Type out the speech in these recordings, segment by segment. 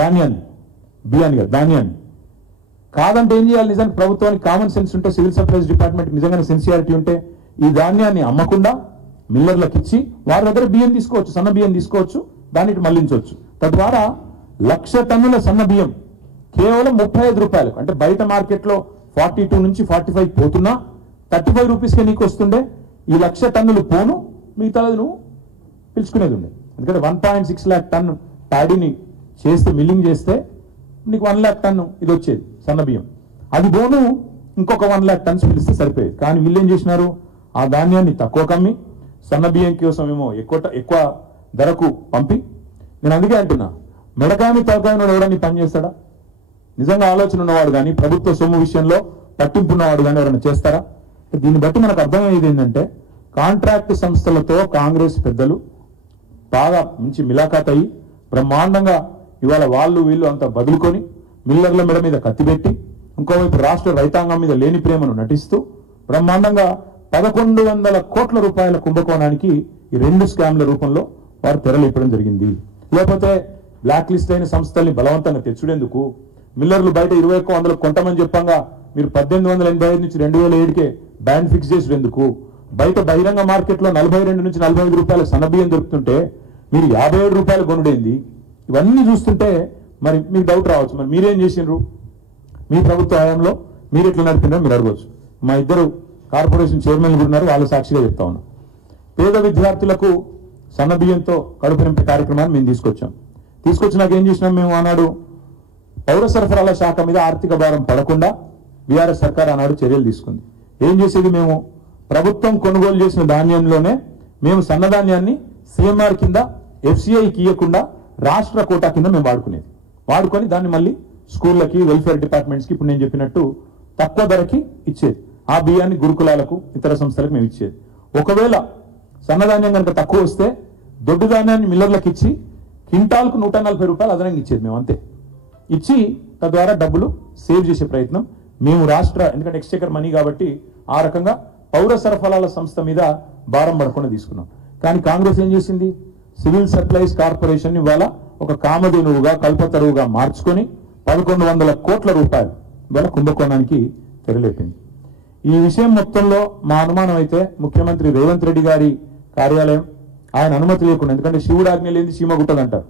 ధాన్యాన్ని, బియ్యాన్ని కాదు ధాన్యాన్ని. కాదంటే ఏం చేయాలి? నిజానికి ప్రభుత్వానికి కామన్ సెన్స్ ఉంటే, సివిల్ సప్లైస్ డిపార్ట్మెంట్కి నిజంగానే సిన్సియారిటీ ఉంటే ఈ ధాన్యాన్ని అమ్మకుండా మిల్లర్లకు ఇచ్చి వారి దగ్గర బియ్యం తీసుకోవచ్చు, సన్న బియ్యం తీసుకోవచ్చు, దానికి మళ్లించవచ్చు. తద్వారా 1,00,000 టన్నుల సన్న బియ్యం కేవలం 35 రూపాయలకు, అంటే బయట మార్కెట్లో 42 నుంచి 45 పోతున్నా 35 రూపీస్కే నీకు వస్తుండే. ఈ 1,00,000 టన్నులు పోను, మిగతాది నువ్వు పిలుచుకునేది ఉండే. ఎందుకంటే 1.6 lakh టన్ను ప్యాడీని చేస్తే, మిల్లింగ్ చేస్తే నీకు 1 lakh టన్ను ఇది వచ్చేది సన్న బియ్యం. అది పోను ఇంకొక 1 lakh టన్స్ పిలిస్తే సరిపోయేది. కానీ వీళ్ళు ఏం చేసినారు? ఆ ధాన్యాన్ని తక్కువ కమ్మి సన్న బియ్యం కోసం ఏమో ఎక్కువ ధరకు పంపి, నేను అందుకే అంటున్నా, మెడకాయని తలకాయని ఎవడని పని చేస్తాడా? నిజంగా ఆలోచన ఉన్నవాడు కానీ, ప్రభుత్వ సొమ్ము విషయంలో పట్టింపు ఉన్నవాడు కానీ ఎవరైనా చేస్తారా? దీన్ని బట్టి మనకు అర్థమయ్యేది ఏంటంటే, కాంట్రాక్ట్ సంస్థలతో కాంగ్రెస్ పెద్దలు బాగా మంచి మిలాఖాత్ అయ్యి బ్రహ్మాండంగా ఇవాళ వాళ్ళు వీళ్ళు అంతా బదులుకొని మిల్లర్ల మెడ మీద కత్తిపెట్టి, ఇంకోవైపు రాష్ట్ర రైతాంగం మీద లేని ప్రేమను నటిస్తూ బ్రహ్మాండంగా 1,100 కోట్ల రూపాయల కుంభకోణానికి ఈ 2 స్కామ్ల రూపంలో వారు తెరలేపడం జరిగింది. లేకపోతే బ్లాక్ లిస్ట్ అయిన సంస్థల్ని బలవంతంగా తెచ్చుడేందుకు, మిల్లర్లు బయట 2100 కొంటమని చెప్పంగా మీరు 1885 నుంచి 2007కే బ్యాన్ ఫిక్స్ చేసేందుకు, బయట బహిరంగ మార్కెట్లో 42 నుంచి 45 రూపాయల సన్నబియ్యం దొరుకుతుంటే మీరు 57 రూపాయలు కొనుడేంది? ఇవన్నీ చూస్తుంటే మరి మీకు డౌట్ రావచ్చు, మరి మీరేం చేసినారు? మీ ప్రభుత్వ హయాంలో మీరు ఎట్లా నడిపినారో మీరు అడగవచ్చు. మా ఇద్దరు కార్పొరేషన్ చైర్మన్లు ఉన్నారు, వాళ్ళు సాక్షిగా చెప్తా ఉన్నాం. పేద విద్యార్థులకు సన్నబియ్యంతో కడుపు నింపే కార్యక్రమాన్ని మేము తీసుకొచ్చినాక ఏం చేసినాం? మేము ఆనాడు పౌర సరఫరాల శాఖ మీద ఆర్థిక భారం పడకుండా బీఆర్ఎస్ సర్కార్ ఆనాడు చర్యలు తీసుకుంది. ఏం చేసేది? మేము ప్రభుత్వం కొనుగోలు చేసిన ధాన్యంలోనే మేము సన్నధాన్యాన్ని సిఎంఆర్ కింద ఎఫ్సిఐకి ఇవ్వకుండా రాష్ట్ర కోటా కింద మేము వాడుకొని దాన్ని మళ్ళీ స్కూళ్ళకి, వెల్ఫేర్ డిపార్ట్మెంట్స్కి ఇప్పుడు నేను చెప్పినట్టు తక్కువ ధరకి ఇచ్చేది. ఆ బియ్యాన్ని గురుకులాలకు, ఇతర సంస్థలకు మేము ఇచ్చేది. ఒకవేళ సన్నధాన్యం కనుక తక్కువ వస్తే దొడ్డు ధాన్యాన్ని మిల్లర్లకు ఇచ్చి క్వింటాల్కు 140 రూపాయలు అదనంగా ఇచ్చేది మేము, అంతే. ఇచ్చి తద్వారా డబ్బులు సేవ్ చేసే ప్రయత్నం మేము రాష్ట్ర, ఎందుకంటే ఎక్స్చేకర్ మనీ కాబట్టి ఆ రకంగా పౌర సరఫరాల సంస్థ మీద భారం పడకుండా తీసుకున్నాం. కానీ కాంగ్రెస్ ఏం చేసింది? సివిల్ సప్లైస్ కార్పొరేషన్ ఇవాళ ఒక కామధేనువుగా, కల్పతరువుగా మార్చుకొని 1,100 కోట్ల రూపాయలు ఇవాళ కుంభకోణానికి తెరలేపింది. ఈ విషయం మొత్తంలో మా అనుమానం అయితే ముఖ్యమంత్రి రేవంత్ రెడ్డి గారి కార్యాలయం ఆయన అనుమతి లేకుండా, ఎందుకంటే శివుడు ఆజ్ఞ లేనిది చీమ గుట్టదంటారు.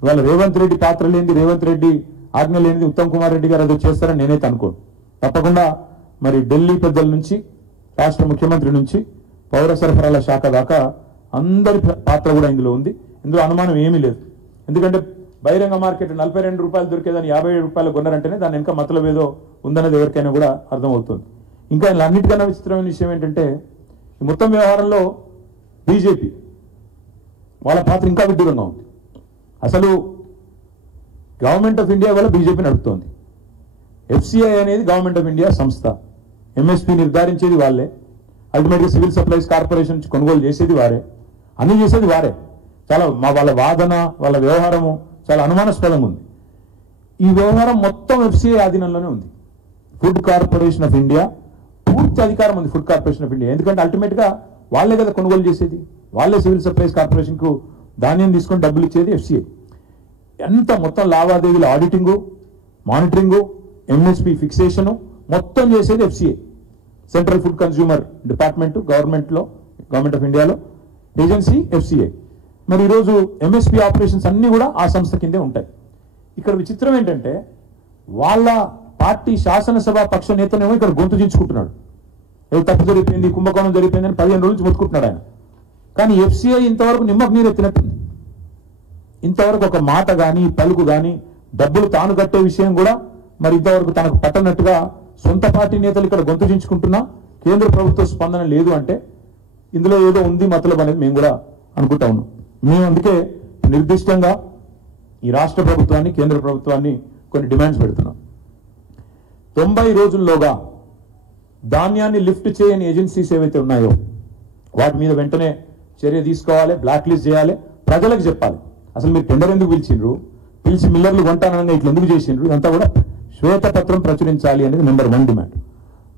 ఇవాళ రేవంత్ రెడ్డి పాత్ర లేనిది, రేవంత్ రెడ్డి ఆజ్ఞ లేనిది ఉత్తమ్ కుమార్ రెడ్డి గారు అది చేస్తారని నేనైతే అనుకోను. తప్పకుండా మరి ఢిల్లీ పెద్దల నుంచి, రాష్ట్ర ముఖ్యమంత్రి నుంచి, పౌర సరఫరాల శాఖ దాకా అందరి పాత్ర కూడా ఇందులో ఉంది. ఇందులో అనుమానం ఏమీ లేదు. ఎందుకంటే బహిరంగ మార్కెట్ 42 రూపాయలు దొరికేదాన్ని 57 రూపాయలు కొన్నారంటేనే దాని ఇంకా మతలబ్ ఏదో ఉందనేది ఎవరికైనా కూడా అర్థమవుతుంది. ఇంకా అన్నిటికన్నా విచిత్రమైన విషయం ఏంటంటే, ఈ మొత్తం వ్యవహారంలో బీజేపీ వాళ్ళ పాత్ర ఇంకా విడ్డూరంగా ఉంది. అసలు గవర్నమెంట్ ఆఫ్ ఇండియా వల్ల బీజేపీ నడుపుతోంది. ఎఫ్సిఐ అనేది గవర్నమెంట్ ఆఫ్ ఇండియా సంస్థ, ఎంఎస్పీ నిర్ధారించేది వాళ్ళే, అల్టిమేట్గా సివిల్ సప్లైస్ కార్పొరేషన్ నుంచి కొనుగోలు చేసేది వారే, అన్ని చేసేది వారే. చాలా వాళ్ళ వాదన, వాళ్ళ వ్యవహారము చాలా అనుమానాస్పదంగా ఉంది. ఈ వ్యవహారం మొత్తం ఎఫ్సిఐ ఆధీనంలోనే ఉంది. ఫుడ్ కార్పొరేషన్ ఆఫ్ ఇండియా పూర్తి అధికారం ఉంది ఫుడ్ కార్పొరేషన్ ఆఫ్ ఇండియా. ఎందుకంటే అల్టిమేట్గా వాళ్ళే కదా కొనుగోలు చేసేది, వాళ్ళే సివిల్ సప్లైస్ కార్పొరేషన్కు ధాన్యం తీసుకొని డబ్బులు ఇచ్చేది ఎఫ్సిఐ. ఎంత మొత్తం లావాదేవీల ఆడిటింగు, మానిటరింగు, ఎంఎస్పీ ఫిక్సేషను మొత్తం చేసేది FCI. Central food consumer department government of ఇండియాలో ఏజెన్సీ ఎఫ్సిఐ. మరి ఈరోజు ఎంఎస్పీ ఆపరేషన్స్ అన్నీ కూడా ఆ సంస్థ కిందే ఉంటాయి. ఇక్కడ విచిత్రం ఏంటంటే, వాళ్ళ పార్టీ శాసనసభ పక్ష నేతనేమో ఇక్కడ గొంతు చించుకుంటున్నాడు, ఏదో తప్పు జరిగిపోయింది, కుంభకోణం జరిగిపోయిందని 15 రోజులు నుంచి మొత్తుకుంటున్నాడు ఆయన. కానీ ఎఫ్సిఐ ఇంతవరకు నిమ్మకు నీరు ఎత్తినట్టుంది. ఇంతవరకు ఒక మాట కానీ, పలుకు కానీ, డబ్బులు తాను కట్టే విషయం కూడా మరి ఇంతవరకు తనకు పట్టనట్టుగా సొంత పార్టీ నేతలు ఇక్కడ గొంతు చించుకుంటున్నా కేంద్ర ప్రభుత్వ స్పందన లేదు అంటే ఇందులో ఏదో ఉంది మతలబ్ అనేది మేము కూడా అనుకుంటా ఉన్నాం. మేము అందుకే నిర్దిష్టంగా ఈ రాష్ట్ర ప్రభుత్వాన్ని, కేంద్ర ప్రభుత్వాన్ని కొన్ని డిమాండ్స్ పెడుతున్నాం. 90 రోజుల్లోగా ధాన్యాన్ని లిఫ్ట్ చేయని ఏజెన్సీస్ ఏవైతే ఉన్నాయో వాటి మీద వెంటనే చర్య తీసుకోవాలి, బ్లాక్ లిస్ట్ చేయాలి, ప్రజలకు చెప్పాలి. అసలు మీరు టెండర్ ఎందుకు పిలిచి మిల్లర్లు కొంటానని ఇట్లా ఎందుకు చేసిండ్రు, ఇదంతా కూడా శ్వేతపత్రం ప్రచురించాలి అనేది నెంబర్ 1 డిమాండ్.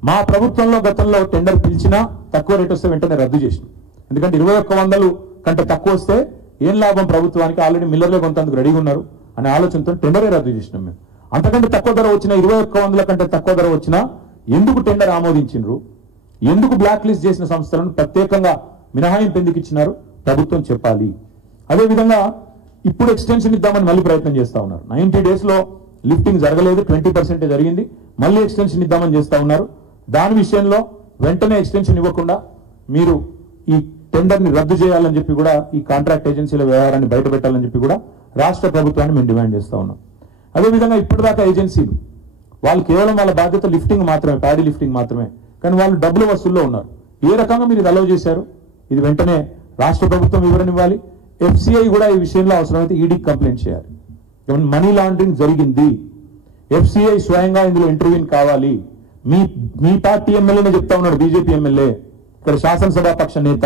మా ప్రభుత్వంలో గతంలో టెండర్ పిలిచినా తక్కువ రేట్ వస్తే వెంటనే రద్దు చేసింది. ఎందుకంటే 2100 కంటే తక్కువ వస్తే ఏం లాభం ప్రభుత్వానికి, ఆల్రెడీ మిల్లర్లే కొంతందుకు రెడీగా ఉన్నారు, అనే ఆలోచనతో టెండరే రద్దు చేసినాం మేము. అంతకంటే తక్కువ ధర వచ్చిన 21,000 కంటే తక్కువ ధర వచ్చినా ఎందుకు టెండర్ ఆమోదించిండ్రు, ఎందుకు బ్లాక్ లిస్ట్ చేసిన సంస్థలను ప్రత్యేకంగా మినహాయింపు ఎందుకు ఇచ్చినారు ప్రభుత్వం చెప్పాలి. అదేవిధంగా ఇప్పుడు ఎక్స్టెన్షన్ ఇద్దామని మళ్ళీ ప్రయత్నం చేస్తా ఉన్నారు. 90 days లో లిఫ్టింగ్ జరగలేదు, 20% జరిగింది, మళ్ళీ ఎక్స్టెన్షన్ ఇద్దామని చేస్తా ఉన్నారు. దాని విషయంలో వెంటనే ఎక్స్టెన్షన్ ఇవ్వకుండా మీరు ఈ టెండర్ని రద్దు చేయాలని చెప్పి కూడా, ఈ కాంట్రాక్ట్ ఏజెన్సీల వ్యవహారాన్ని బయట పెట్టాలని చెప్పి కూడా రాష్ట్ర ప్రభుత్వాన్ని మేము డిమాండ్ చేస్తా ఉన్నాం. అదేవిధంగా ఇప్పటిదాకా ఏజెన్సీలు వాళ్ళు కేవలం వాళ్ళ బాధ్యత లిఫ్టింగ్ మాత్రమే, ప్యాడీ లిఫ్టింగ్ మాత్రమే, కానీ వాళ్ళు డబ్బులు వసూల్లో ఉన్నారు. ఏ రకంగా మీరు ఇది అలౌ చేశారు, ఇది వెంటనే రాష్ట్ర ప్రభుత్వం వివరణ ఇవ్వాలి. FCI కూడా ఈ విషయంలో అవసరమైతే ఈడీకి కంప్లైంట్ చేయాలి. మనీ లాండరింగ్ జరిగింది, FCI స్వయంగా ఇందులో ఇంటర్వ్యూన్ కావాలి. మీ పార్టీ ఎమ్మెల్యేనే చెప్తా ఉన్నాడు, బీజేపీ ఎమ్మెల్యే, ఇక్కడ శాసనసభా పక్ష నేత